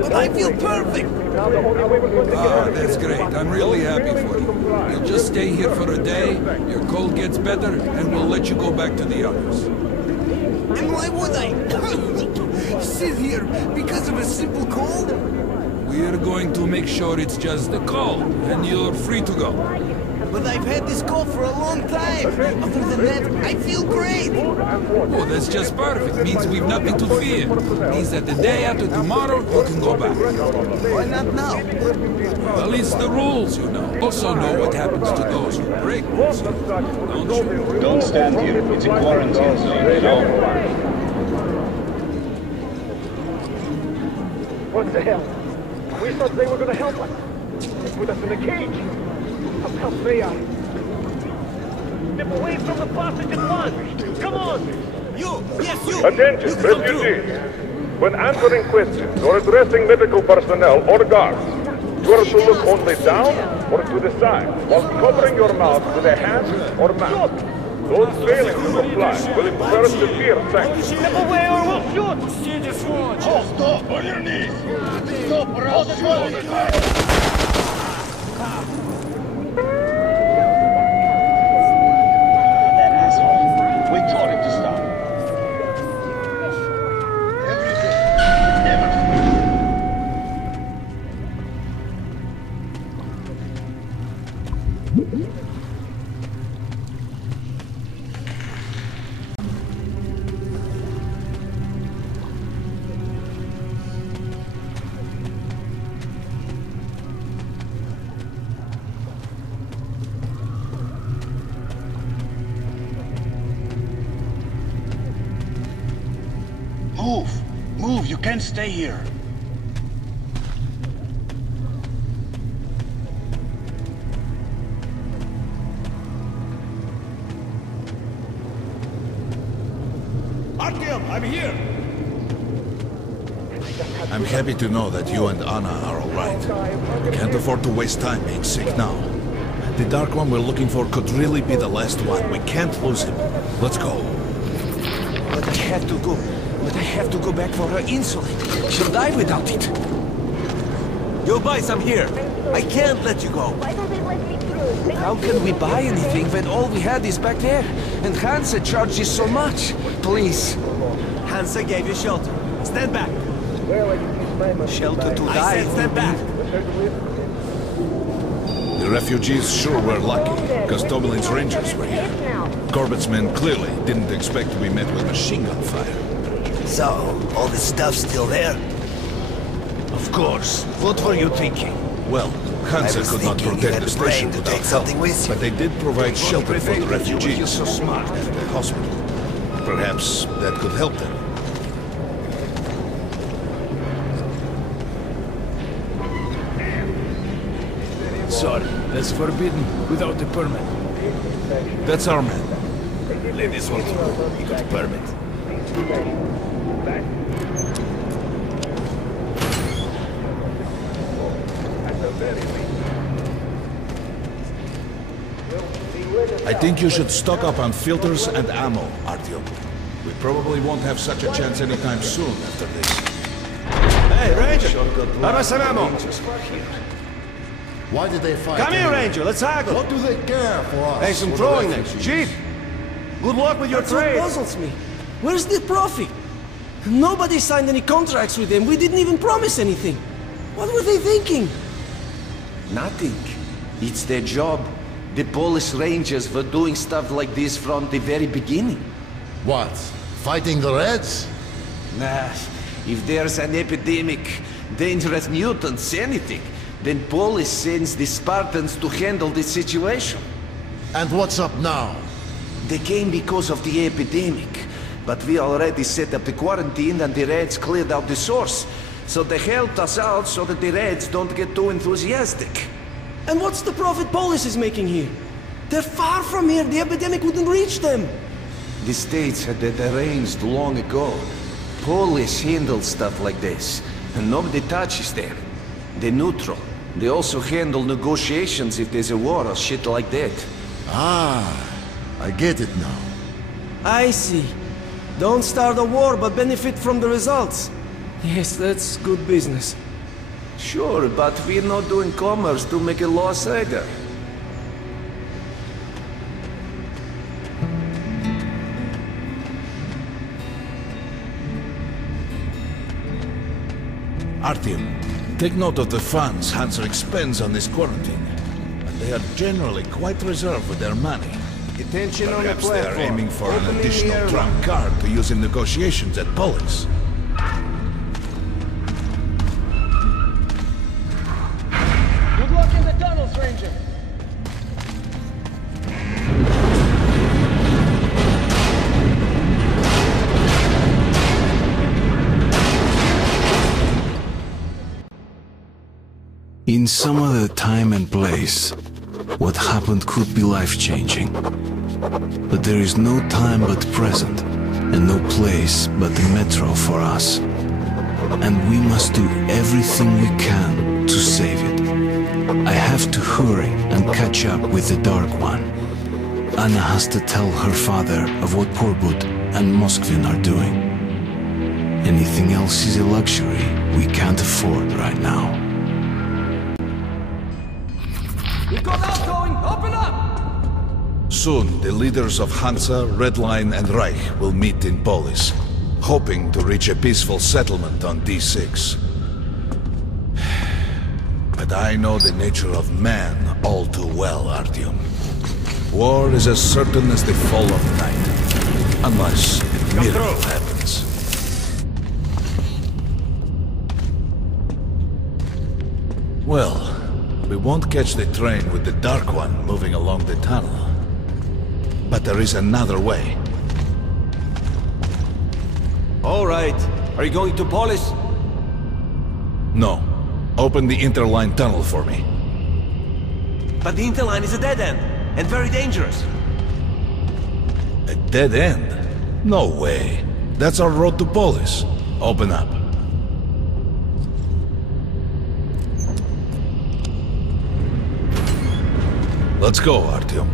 But I feel perfect! Ah, that's great. I'm really happy for you. You'll just stay here for a day, your cold gets better, and we'll let you go back to the others. And why would I sit here because of a simple cold? We're going to make sure it's just a cold, and you're free to go. But I've had this cold for a long time. Other than that, I feel great. Oh, that's just perfect. Means we've nothing to fear. Means that the day after tomorrow, you can go back. Why not now? Well, it's the rules, you know. Also know what happens to those who break rules, don't you? Don't stand here. It's a quarantine zone. Get over. What the hell? We thought they were gonna help us. They put us in a cage. How come they are? Step away from the passage at once! Come on! You! Yes, you! Attention, You come through. refugees! When answering questions or addressing medical personnel or guards, you are to look only down or to the side while covering your mouth with a hand or mask. Those failing to comply will incur severe sanctions. Step away or we'll shoot! Stop on your knees! Stop or I'll shoot! That asshole. We told him to stop. Move! Move! You can't stay here! Artyom, I'm here! I'm happy to know that you and Anna are alright. We can't afford to waste time being sick now. The Dark One we're looking for could really be the last one. We can't lose him. Let's go. But I have to go. But I have to go back for her insulin. She'll die without it. Yo, boys, I'm here. I can't let you go. Why don't they let me through? How can we buy anything when all we had is back there? And Hansa charges so much. Please. Hansa gave you shelter. Stand back. Shelter to die. I said stand back. The refugees sure were lucky, because Tobelin's rangers were here. Corbett's men clearly didn't expect to be met with machine gun fire. So, all this stuff's still there? Of course. What were you thinking? Well, Hansa could not protect the station without help, but they did provide shelter for the refugees. You're so smart. And the hospital. Perhaps that could help them. Sorry, that's forbidden without a permit. That's our man. Leave this one through. You got a permit. I think you should stock up on filters and ammo, Artyom. We probably won't have such a chance anytime soon after this. Hey, Ranger! Have us some ammo! Why did they fight? Come here, Ranger, let's haggle! What do they care for us? Hey, some throwing knives. Chief! Good luck with your That's what trade! puzzles me. Where's the profit? Nobody signed any contracts with them. We didn't even promise anything. What were they thinking? Nothing. It's their job. The Polish Rangers were doing stuff like this from the very beginning. What? Fighting the Reds? Nah, if there's an epidemic, dangerous mutants, anything, then Polish sends the Spartans to handle the situation. And what's up now? They came because of the epidemic, but we already set up the quarantine and the Reds cleared out the source. So they helped us out so that the Reds don't get too enthusiastic. And what's the profit Polis is making here? They're far from here. The epidemic wouldn't reach them. The States had that arranged long ago. Polish handle stuff like this, and nobody touches them. They're neutral. They also handle negotiations if there's a war or shit like that. Ah, I get it now. I see. Don't start a war, but benefit from the results. Yes, that's good business. Sure, but we're not doing commerce to make a loss either. Artyom, take note of the funds Hansa expends on this quarantine. And they are generally quite reserved with their money. Attention on the Perhaps they are platform. aiming for an Opening additional the trump card to use in negotiations at Polis. Good luck in the tunnels, Ranger. In some other time and place, what happened could be life-changing. But there is no time but present, and no place but the metro for us. And we must do everything we can to save it. I have to hurry and catch up with the Dark One. Anna has to tell her father of what Porbut and Moskvin are doing. Anything else is a luxury we can't afford right now. We got outgoing! Open up! Soon, the leaders of Hansa, Red Line, and Reich will meet in Polis, hoping to reach a peaceful settlement on D6. But I know the nature of man all too well, Artyom. War is as certain as the fall of night, unless a miracle happens. Well, we won't catch the train with the Dark One moving along the tunnel. But there is another way. All right. Are you going to Polis? No. Open the Interline tunnel for me. But the Interline is a dead end, and very dangerous. A dead end? No way. That's our road to Polis. Open up. Let's go, Artyom.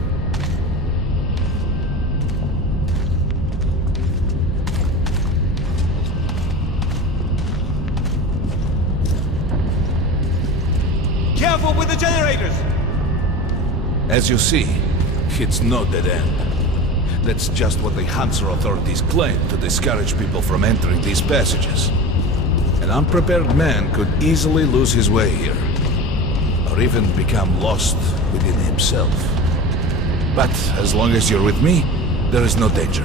Careful with the generators! As you see, it's no dead end. That's just what the Hansa authorities claim to discourage people from entering these passages. An unprepared man could easily lose his way here, or even become lost within himself. But as long as you're with me, there is no danger.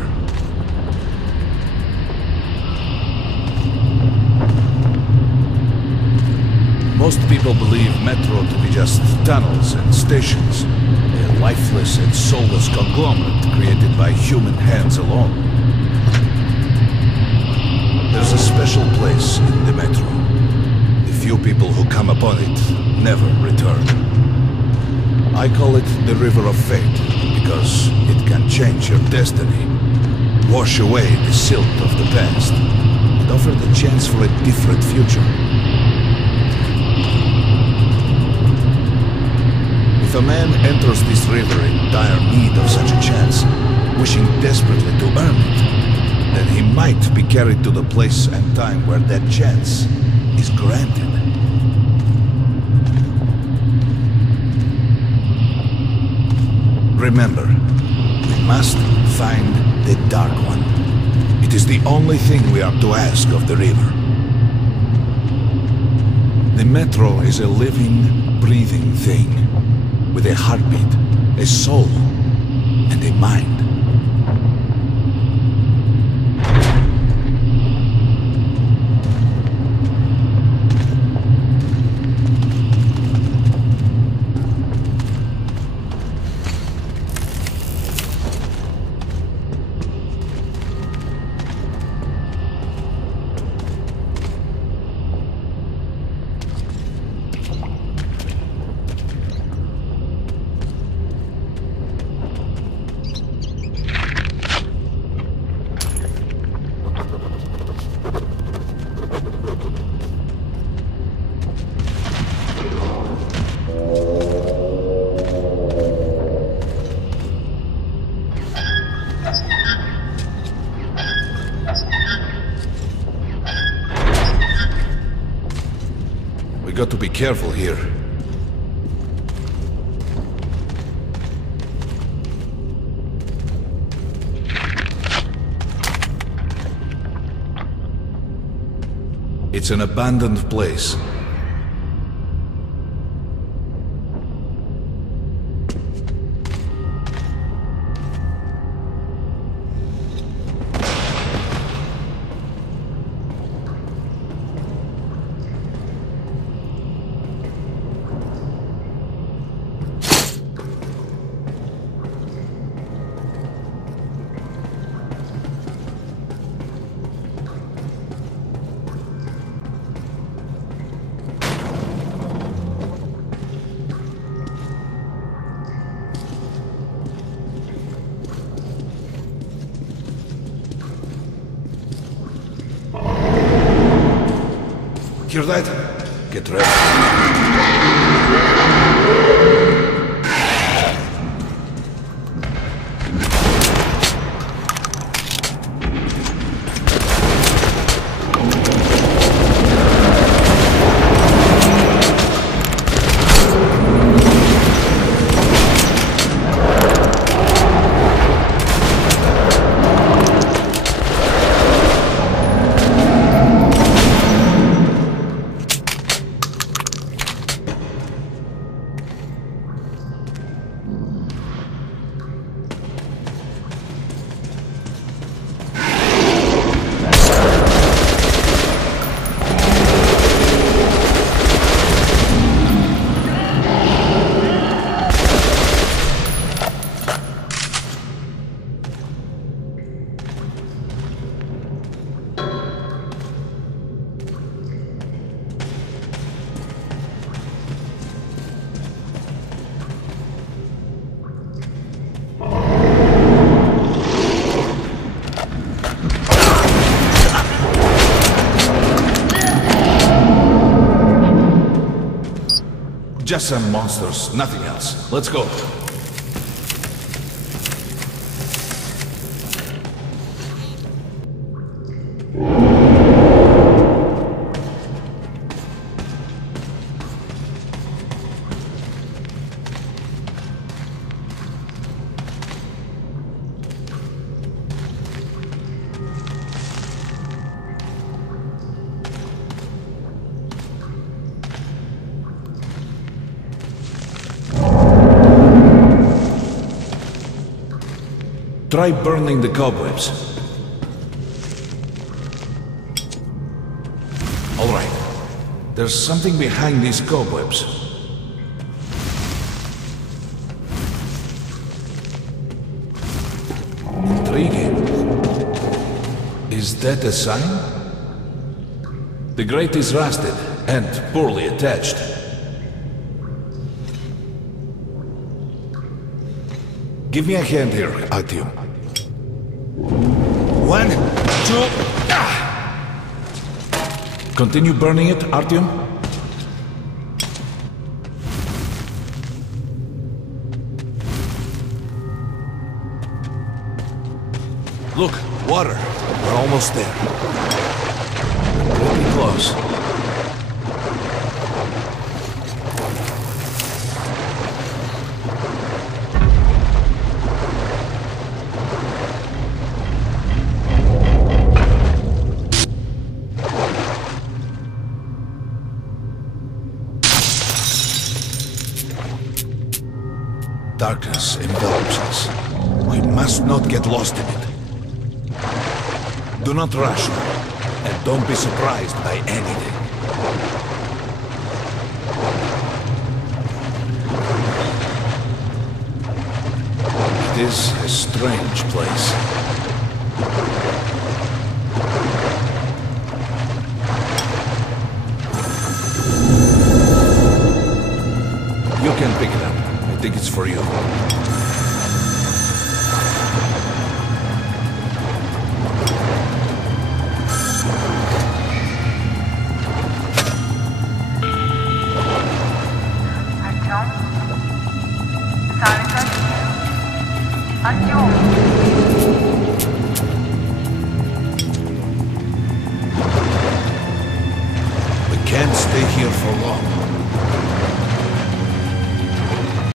Most people believe Metro to be just tunnels and stations, a lifeless and soulless conglomerate created by human hands alone. There's a special place in the Metro. The few people who come upon it never return. I call it the River of Fate, because it can change your destiny, wash away the silt of the past, and offer the chance for a different future. If a man enters this river in dire need of such a chance, wishing desperately to earn it, then he might be carried to the place and time where that chance is granted. Remember, we must find the Dark One. It is the only thing we are to ask of the river. The Metro is a living, breathing thing, with a heartbeat, a soul, and a mind. got to be careful here. It's an abandoned place. Hear that? Get ready. Just some monsters, nothing else. Let's go. Try burning the cobwebs. All right. There's something behind these cobwebs. Intriguing. Is that a sign? The grate is rusted and poorly attached. Give me a hand here, Artyom. 1, 2... Continue burning it, Artyom. Look, water. We're almost there. Pretty close. Darkness envelops us. We must not get lost in it. Do not rush now, and don't be surprised by anything. It is a strange place. You can pick it up. I think it's for you. We can't stay here for long.